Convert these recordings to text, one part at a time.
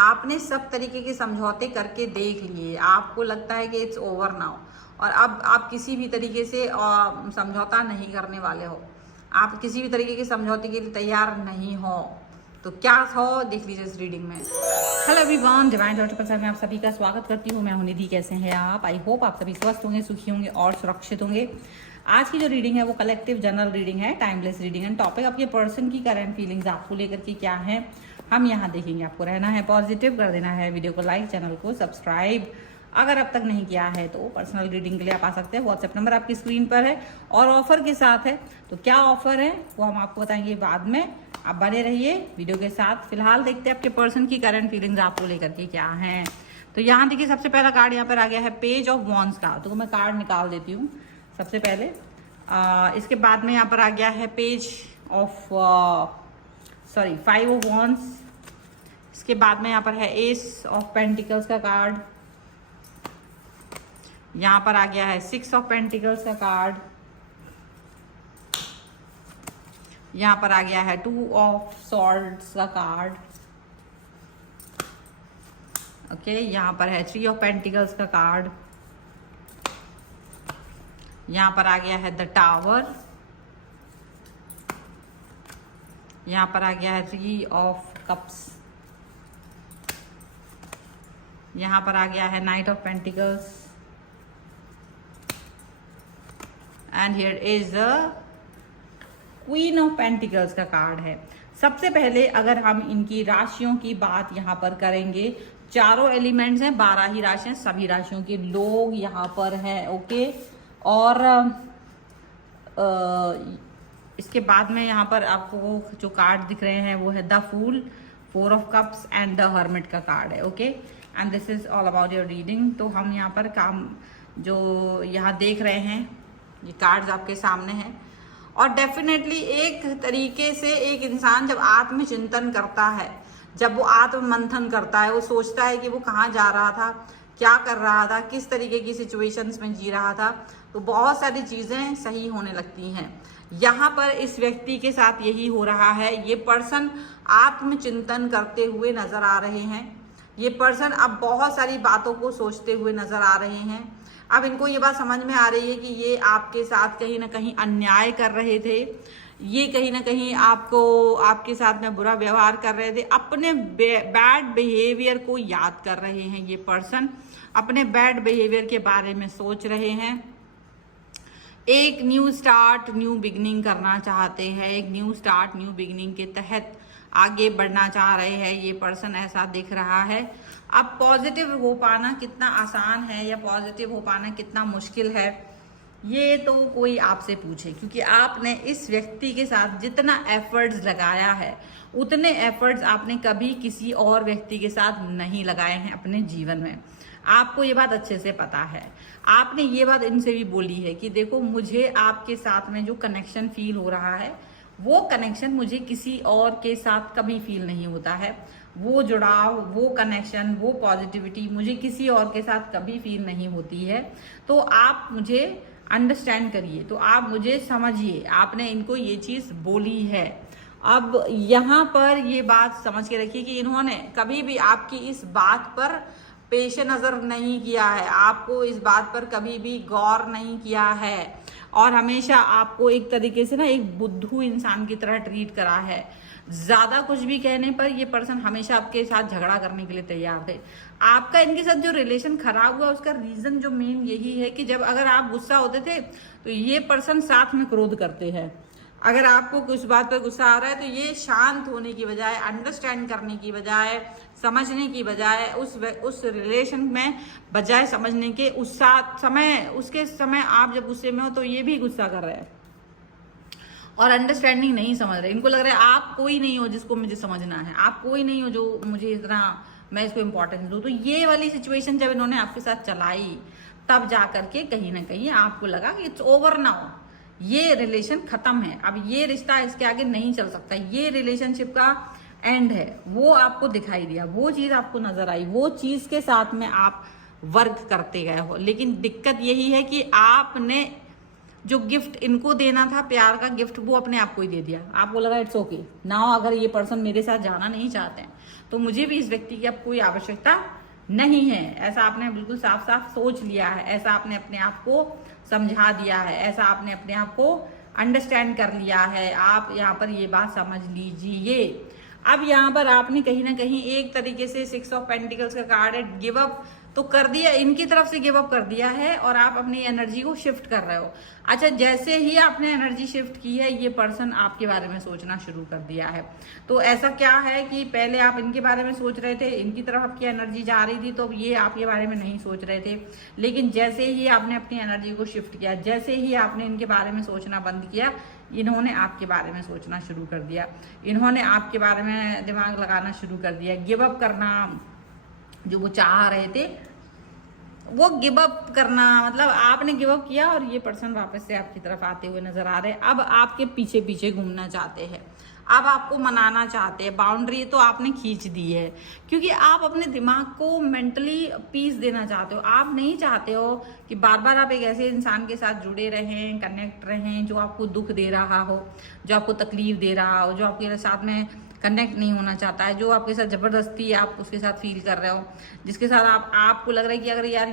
आपने सब तरीके के समझौते करके देख लिए, आपको लगता है कि इट्स ओवर नाउ, और अब आप किसी भी तरीके से समझौता नहीं करने वाले हो, आप किसी भी तरीके के समझौते के लिए तैयार नहीं हो। तो क्या हो देख लीजिए इस रीडिंग में। हेलो एवरीवन, डिवाइन डॉक्टर प्रसाद में आप सभी का स्वागत करती हूँ। मैं हूं निधि। कैसे हैं आप? आई होप आप सभी स्वस्थ होंगे, सुखी होंगे और सुरक्षित होंगे। आज की जो रीडिंग है वो कलेक्टिव जनरल रीडिंग है, टाइमलेस रीडिंग है। टॉपिक आपके पर्सन की करंट फीलिंग्स आपको लेकर के क्या है हम यहाँ देखेंगे। आपको रहना है पॉजिटिव, कर देना है वीडियो को लाइक, चैनल को सब्सक्राइब अगर अब तक नहीं किया है तो। पर्सनल रीडिंग के लिए आप आ सकते हैं, व्हाट्सएप नंबर आपकी स्क्रीन पर है और ऑफर के साथ है। तो क्या ऑफर है वो हम आपको बताएंगे बाद में, आप बने रहिए वीडियो के साथ। फिलहाल देखते हैं आपके पर्सन की करंट फीलिंग्स आपको लेकर के क्या है। तो यहाँ देखिए सबसे पहला कार्ड यहाँ पर आ गया है पेज ऑफ वॉन्ड्स का। तो मैं कार्ड निकाल देती हूँ सबसे पहले। इसके बाद में यहाँ पर आ गया है page of five of wands. इसके बाद में यहाँ पर है एस ऑफ पेंटिकल्स का कार्ड। यहाँ पर आ गया है सिक्स ऑफ पेंटिकल्स का कार्ड। यहाँ पर आ गया है टू ऑफ सॉर्ड्स का कार्ड। ओके, यहाँ पर है थ्री ऑफ पेंटिकल्स का कार्ड। यहाँ पर आ गया है द टावर। यहाँ पर आ गया है थ्री ऑफ कप्स। यहाँ पर आ गया है night of pentacles and here is a queen of pentacles का कार्ड है। सबसे पहले अगर हम इनकी राशियों की बात यहाँ पर करेंगे, चारों एलिमेंट्स हैं, 12 ही राशियां, सभी राशियों के लोग यहाँ पर हैं। ओके, और इसके बाद में यहाँ पर आपको जो कार्ड दिख रहे हैं वो है the fool, four of cups and the hermit का कार्ड है। Okay, and this is all about your reading. तो हम यहाँ पर काम जो यहाँ देख रहे हैं, ये कार्ड्स आपके सामने हैं। और डेफिनेटली एक तरीके से एक इंसान जब आत्मचिंतन करता है, जब वो आत्म मंथन करता है, वो सोचता है कि वो कहाँ जा रहा था, क्या कर रहा था, किस तरीके की सिचुएशंस में जी रहा था, तो बहुत सारी चीज़ें सही होने लगती हैं। यहाँ पर इस व्यक्ति के साथ यही हो रहा है। ये पर्सन आत्मचिंतन करते हुए नजर आ रहे हैं। ये पर्सन अब बहुत सारी बातों को सोचते हुए नजर आ रहे हैं। अब इनको ये बात समझ में आ रही है कि ये आपके साथ कहीं ना कहीं अन्याय कर रहे थे, ये कहीं ना कहीं आपके साथ में बुरा व्यवहार कर रहे थे। अपने बैड बिहेवियर को याद कर रहे हैं। ये पर्सन अपने बैड बिहेवियर के बारे में सोच रहे हैं। एक न्यू स्टार्ट, न्यू बिगनिंग करना चाहते हैं। एक न्यू स्टार्ट, न्यू बिगनिंग के तहत आगे बढ़ना चाह रहे हैं ये पर्सन, ऐसा दिख रहा है। अब पॉजिटिव हो पाना कितना आसान है या पॉजिटिव हो पाना कितना मुश्किल है, ये तो कोई आपसे पूछे, क्योंकि आपने इस व्यक्ति के साथ जितना एफर्ट्स लगाया है उतने एफर्ट्स आपने कभी किसी और व्यक्ति के साथ नहीं लगाए हैं अपने जीवन में। आपको ये बात अच्छे से पता है। आपने ये बात इनसे भी बोली है कि देखो, मुझे आपके साथ में जो कनेक्शन फील हो रहा है वो कनेक्शन मुझे किसी और के साथ कभी फील नहीं होता है। वो जुड़ाव, वो कनेक्शन, वो पॉजिटिविटी मुझे किसी और के साथ कभी फील नहीं होती है। तो आप मुझे अंडरस्टैंड करिए, तो आप मुझे समझिए। आपने इनको ये चीज बोली है। अब यहाँ पर ये बात समझ के रखिए कि इन्होंने कभी भी आपकी इस बात पर पेश नजर नहीं किया है, आपको इस बात पर कभी भी गौर नहीं किया है, और हमेशा आपको एक तरीके से ना एक बुद्धू इंसान की तरह ट्रीट करा है। ज्यादा कुछ भी कहने पर ये पर्सन हमेशा आपके साथ झगड़ा करने के लिए तैयार थे। आपका इनके साथ जो रिलेशन खराब हुआ उसका रीजन जो मेन यही है कि जब अगर आप गुस्सा होते थे तो ये पर्सन साथ में क्रोध करते हैं। अगर आपको कुछ बात पर गुस्सा आ रहा है तो ये शांत होने की बजाय, अंडरस्टैंड करने की बजाय, समझने की बजाय, उस रिलेशन में बजाय समझने के उसके समय आप जब गुस्से में हो तो ये भी गुस्सा कर रहे हैं और अंडरस्टैंडिंग नहीं समझ रहे। इनको लग रहा है आप कोई नहीं हो जिसको मुझे समझना है, आप कोई नहीं हो जो मुझे इतना मैं इसको इम्पोर्टेंस दूं। तो ये वाली सिचुएशन जब इन्होंने आपके साथ चलाई तब जा करके कहीं ना कहीं आपको लगा कि इट्स ओवर नाउ, ये रिलेशन खत्म है, अब ये रिश्ता इसके आगे नहीं चल सकता, ये रिलेशनशिप का एंड है। वो आपको दिखाई दिया, वो चीज आपको नजर आई, वो चीज के साथ में आप वर्क करते गए हो। लेकिन दिक्कत यही है कि आपने जो गिफ्ट इनको देना था, प्यार का गिफ्ट, वो अपने आप को ही दे दिया। आपको लगा इट्स ओके नाउ, अगर ये पर्सन मेरे साथ जाना नहीं चाहते हैं तो मुझे भी इस व्यक्ति की अब कोई आवश्यकता नहीं है। ऐसा आपने बिल्कुल साफ साफ सोच लिया है, ऐसा आपने अपने आप को समझा दिया है, ऐसा आपने अपने आप को अंडरस्टैंड कर लिया है। आप यहाँ पर ये बात समझ लीजिए। अब यहाँ पर आपने कहीं ना कहीं एक तरीके से 6 ऑफ पेंटिकल्स का कार्ड है, गिव अप तो कर दिया, इनकी तरफ से गिव अप कर दिया है और आप अपनी एनर्जी को शिफ्ट कर रहे हो। अच्छा, जैसे ही आपने एनर्जी शिफ्ट की है, ये पर्सन आपके बारे में सोचना शुरू कर दिया है। तो ऐसा क्या है कि पहले आप इनके बारे में सोच रहे थे, इनकी तरफ आपकी एनर्जी जा रही थी, तो ये आपके बारे में नहीं सोच रहे थे। लेकिन जैसे ही आपने अपनी एनर्जी को शिफ्ट किया, जैसे ही आपने इनके बारे में सोचना बंद किया, इन्होंने आपके बारे में सोचना शुरू कर दिया, इन्होंने आपके बारे में दिमाग लगाना शुरू कर दिया। गिव अप करना जो वो चाह रहे थे, वो गिव अप करना, मतलब आपने गिव अप किया और ये पर्सन वापस से आपकी तरफ आते हुए नजर आ रहे हैं। अब आपके पीछे पीछे घूमना चाहते हैं, अब आपको मनाना चाहते हैं। बाउंड्री तो आपने खींच दी है, क्योंकि आप अपने दिमाग को मेंटली पीस देना चाहते हो। आप नहीं चाहते हो कि बार बार आप एक ऐसे इंसान के साथ जुड़े रहें, कनेक्ट रहें जो आपको दुख दे रहा हो, जो आपको तकलीफ दे रहा हो, जो आपके साथ में कनेक्ट नहीं होना चाहता है, जो आपके साथ जबरदस्ती आप उसके साथ फील कर रहे हो, जिसके साथ आपको लग रहा है कि अगर यार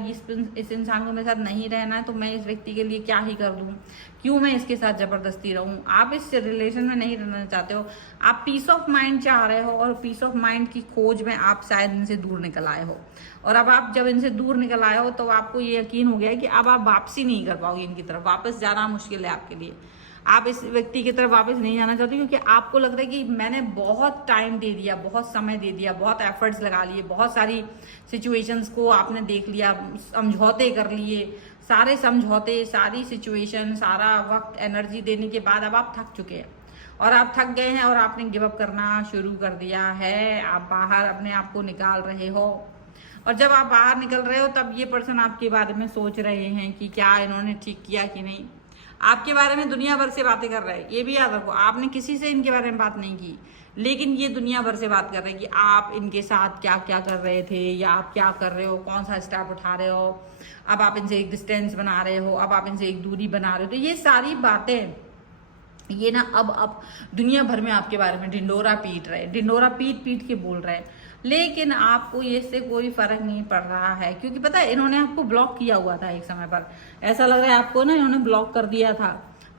इस इंसान को मेरे साथ नहीं रहना है तो मैं इस व्यक्ति के लिए क्या ही कर दूं, क्यों मैं इसके साथ जबरदस्ती रहूं। आप इस रिलेशन में नहीं रहना चाहते हो, आप पीस ऑफ माइंड चाह रहे हो और पीस ऑफ माइंड की खोज में आप शायद इनसे दूर निकल आए हो। और अब आप जब इनसे दूर निकल आए हो तो आपको ये यकीन हो गया है कि अब आप वापसी नहीं कर पाओगे इनकी तरफ, वापस जाना मुश्किल है आपके लिए। आप इस व्यक्ति की तरफ वापस नहीं जाना चाहते, क्योंकि आपको लग रहा है कि मैंने बहुत टाइम दे दिया, बहुत समय दे दिया, बहुत एफर्ट्स लगा लिए, बहुत सारी सिचुएशंस को आपने देख लिया, समझौते कर लिए, सारे समझौते, सारी सिचुएशन, सारा वक्त, एनर्जी देने के बाद अब आप थक चुके हैं और आप थक गए हैं और आपने गिव अप करना शुरू कर दिया है। आप बाहर अपने आप को निकाल रहे हो और जब आप बाहर निकल रहे हो तब ये पर्सन आपके बारे में सोच रहे हैं कि क्या इन्होंने ठीक किया कि नहीं। आपके बारे में दुनिया भर से बातें कर रहे हैं, ये भी याद रखो। आपने किसी से इनके बारे में बात नहीं की, लेकिन ये दुनिया भर से बात कर रहे हैं कि आप इनके साथ क्या क्या कर रहे थे, या आप क्या कर रहे हो, कौन सा स्टेप उठा रहे हो, अब आप इनसे एक डिस्टेंस बना रहे हो, अब आप इनसे एक दूरी बना रहे हो। तो ये सारी बातें ये ना अब दुनिया भर में आपके बारे में ढिंडोरा पीट रहे हैं, ढिंडोरा पीट पीट के बोल रहे हैं। लेकिन आपको ये इससे कोई फर्क नहीं पड़ रहा है, क्योंकि पता है इन्होंने आपको ब्लॉक किया हुआ था एक समय पर। ऐसा लग रहा है आपको ना इन्होंने ब्लॉक कर दिया था,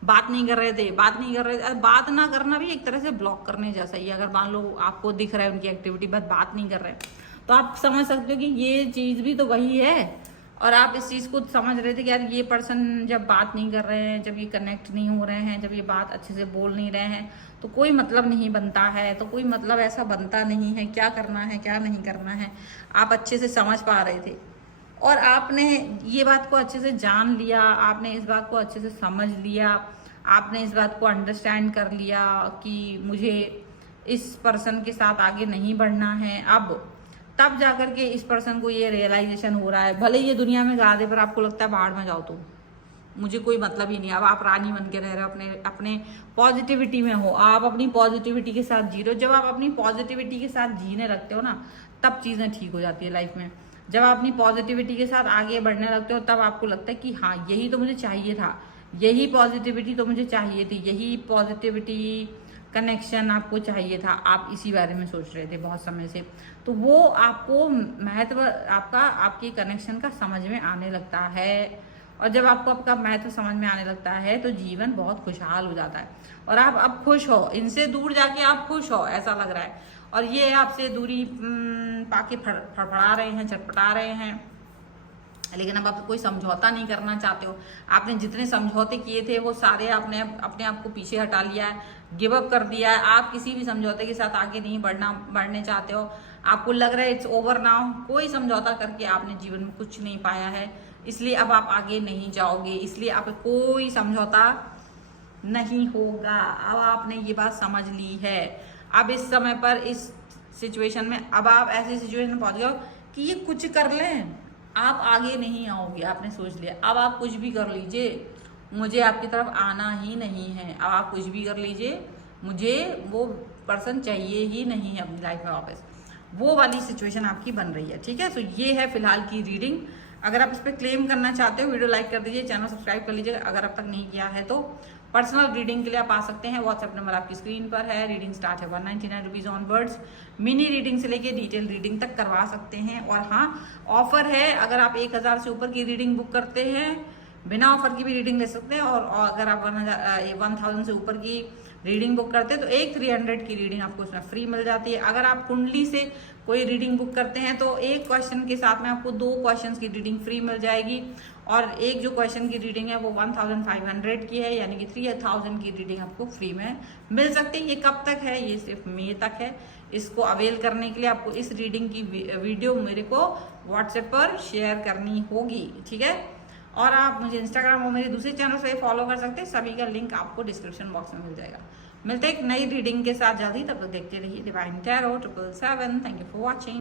बात नहीं कर रहे थे, बात नहीं कर रहे थे। बात ना करना भी एक तरह से ब्लॉक करने जैसा ही है। अगर मान लो आपको दिख रहा है उनकी एक्टिविटी, बस बात नहीं कर रहे, तो आप समझ सकते हो कि ये चीज भी तो वही है। और आप इस चीज को समझ रहे थे कि यार ये पर्सन जब बात नहीं कर रहे हैं, जब ये कनेक्ट नहीं हो रहे हैं, जब ये बात अच्छे से बोल नहीं रहे हैं, तो कोई मतलब नहीं बनता है, तो कोई मतलब ऐसा बनता नहीं है, क्या करना है क्या नहीं करना है आप अच्छे से समझ पा रहे थे। और आपने ये बात को अच्छे से जान लिया, आपने इस बात को अच्छे से समझ लिया, आपने इस बात को अंडरस्टैंड कर लिया कि मुझे इस पर्सन के साथ आगे नहीं बढ़ना है। अब तब जाकर के इस पर्सन को ये रियलाइजेशन हो रहा है, भले ये दुनिया में गा दे पर आपको लगता है बाहर में जाओ तो मुझे कोई मतलब ही नहीं। अब आप रानी बन के रह रहे हो, अपने पॉजिटिविटी में हो, आप अपनी पॉजिटिविटी के साथ जी रहे हो। जब आप अपनी पॉजिटिविटी के साथ जीने लगते हो ना, तब चीजें ठीक हो जाती है लाइफ में। जब आप अपनी पॉजिटिविटी के साथ आगे बढ़ने लगते हो, तब आपको लगता है कि हाँ यही तो मुझे चाहिए था, यही पॉजिटिविटी तो मुझे चाहिए थी, यही पॉजिटिविटी कनेक्शन आपको चाहिए था। आप इसी बारे में सोच रहे थे बहुत समय से, तो वो आपको महत्व आपके कनेक्शन का समझ में आने लगता है। और जब आपको आपका महत्व समझ में आने लगता है तो जीवन बहुत खुशहाल हो जाता है और आप अब खुश हो, इनसे दूर जाके आप खुश हो ऐसा लग रहा है। और ये आपसे दूरी पाके फड़फड़ा रहे हैं, छटपटा रहे हैं, लेकिन अब आप कोई समझौता नहीं करना चाहते हो। आपने जितने समझौते किए थे वो सारे आपने अपने आप को पीछे हटा लिया है, गिव अप कर दिया है। आप किसी भी समझौते के साथ आगे नहीं बढ़ने चाहते हो। आपको लग रहा है इट्स ओवर नाउ, कोई समझौता करके आपने जीवन में कुछ नहीं पाया है, इसलिए अब आप आगे नहीं जाओगे, इसलिए आप कोई समझौता नहीं होगा। अब आपने ये बात समझ ली है। अब इस समय पर इस सिचुएशन में अब आप ऐसी सिचुएशन में पहुंच गए हो कि ये कुछ कर लें, आप आगे नहीं आओगे। आपने सोच लिया अब आप कुछ भी कर लीजिए, मुझे आपकी तरफ आना ही नहीं है। अब आप कुछ भी कर लीजिए, मुझे वो पर्सन चाहिए ही नहीं है अपनी लाइफ में वापस। वो वाली सिचुएशन आपकी बन रही है, ठीक है। तो ये है फिलहाल की रीडिंग। अगर आप इस पर क्लेम करना चाहते हो, वीडियो लाइक कर दीजिए, चैनल सब्सक्राइब कर लीजिए अगर अब तक नहीं किया है तो। पर्सनल रीडिंग के लिए आप आ सकते हैं, व्हाट्सएप नंबर आपकी स्क्रीन पर है। रीडिंग स्टार्ट है 199 रुपीज ऑनवर्ड्स। मिनी रीडिंग से लेके डिटेल रीडिंग तक करवा सकते हैं। और हाँ, ऑफर है, अगर आप 1000 से ऊपर की रीडिंग बुक करते हैं, बिना ऑफर की भी रीडिंग ले सकते हैं। और अगर आप 1000 से ऊपर की रीडिंग बुक करते हैं तो एक 300 की रीडिंग आपको उसमें फ्री मिल जाती है। अगर आप कुंडली से कोई रीडिंग बुक करते हैं तो एक क्वेश्चन के साथ में आपको 2 क्वेश्चंस की रीडिंग फ्री मिल जाएगी। और एक जो क्वेश्चन की रीडिंग है वो 1500 की है, यानी कि 3000 की रीडिंग आपको फ्री में मिल सकती है। ये कब तक है? ये सिर्फ मई तक है। इसको अवेल करने के लिए आपको इस रीडिंग की वीडियो मेरे को व्हाट्सएप पर शेयर करनी होगी, ठीक है। और आप मुझे इंस्टाग्राम और मेरे दूसरे चैनल से फॉलो कर सकते हैं, सभी का लिंक आपको डिस्क्रिप्शन बॉक्स में मिल जाएगा। मिलते हैं एक नई रीडिंग के साथ जल्दी, तब तक देखते रहिए divine tarot 777। Thank you for watching.